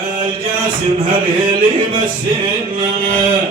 قال جاسم هالهيلي بسنا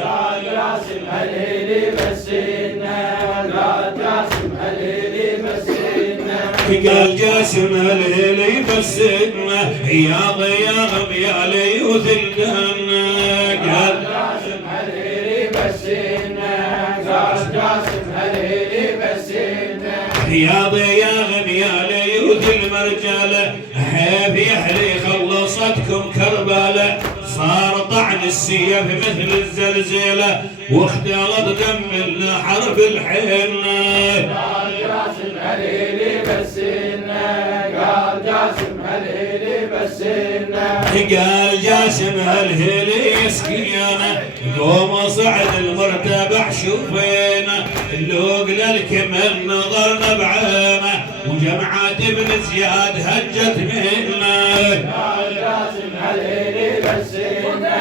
قال جاسم هالهيلي بسنا قال جاسم هالهيلي بسنا قال جاسم هالهيلي بسنا يا ضياغ يا ليوث الجنة قال جاسم هالهيلي بسنا قال جاسم هالهيلي بسنا يا ضياغ يا ليوث المرجلة حيف يحلي خلصتكم كربلة صار طعن السيف مثل الزلزلة واختلط دم الحرب الحنة قال جاسم هالهيلي بسنا قال جاسم هالهيلي بسنا قال جاسم هالهيلي يسقينا قوم صعد المرتبع شوفينا اللوق للكمل نظرنا بعينه وجمعات ابن زياد هجت منا قال جاسم هالهيلي بسنا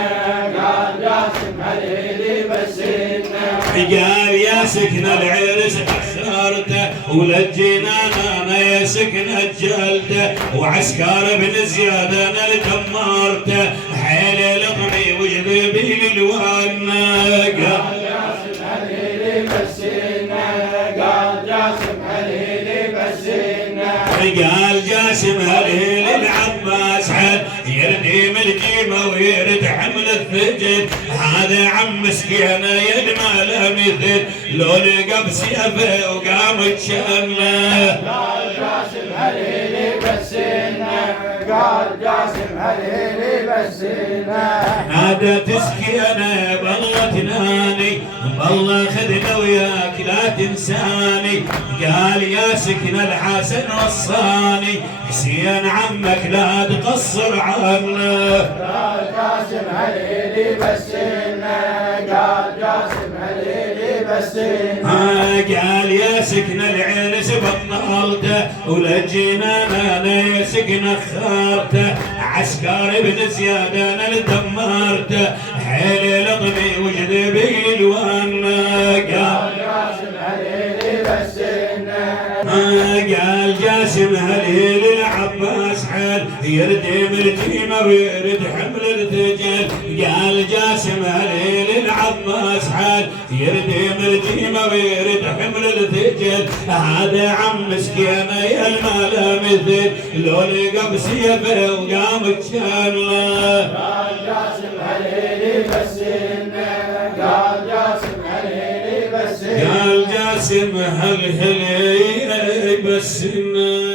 قال جاسم هالهيلي بسنا قال يا سكن العرس اخرته ولجينا انا يا سكن اجلته وعسكر ابن زياد انا اللي دمرته حيل لطمي وجذبي للوانا قال جاسم هالهيلي بسنا قال جاسم هالهيلي بسنا قال جاسم هالهيلي العباس حد يردي القيمة ويرد حمل الثجل هذا عم مسكينه يد ما له مثل لو لقى بسيفه وقام يتشنه قال جاسم هالهيلي بسنا قال جاسم هالهيلي بسنا نادى تسكينه بالله تناني بالله خذنا وياك لا تنساني قال يا سكن الحسن وصاني حسين عمك لا تقصر عنه قال جاسم هالهيلي بسنا قال جاسم هالهيلي بسنا قال يا سكن العرس بطلته ولجينا انا يا سكن اخرته عسكر ابن زياد انا اللي دمرته حيل لطمي وجذبي الوانا قال جاسم هالهيلي بسنا قال جاسم هالهيلي العباس حل يردم الجيمة ويرد حمل الثجل قال جاسم هالهيلي العباس حل يردم الجيمة ويرد حمل الثجل هذا عم مسكينه يا المال مثل لو لقى بسيفه وقام تشله قال جاسم هالهيلي بسنا قال جاسم هالهيلي بسنا قال جاسم هالهيلي بسنا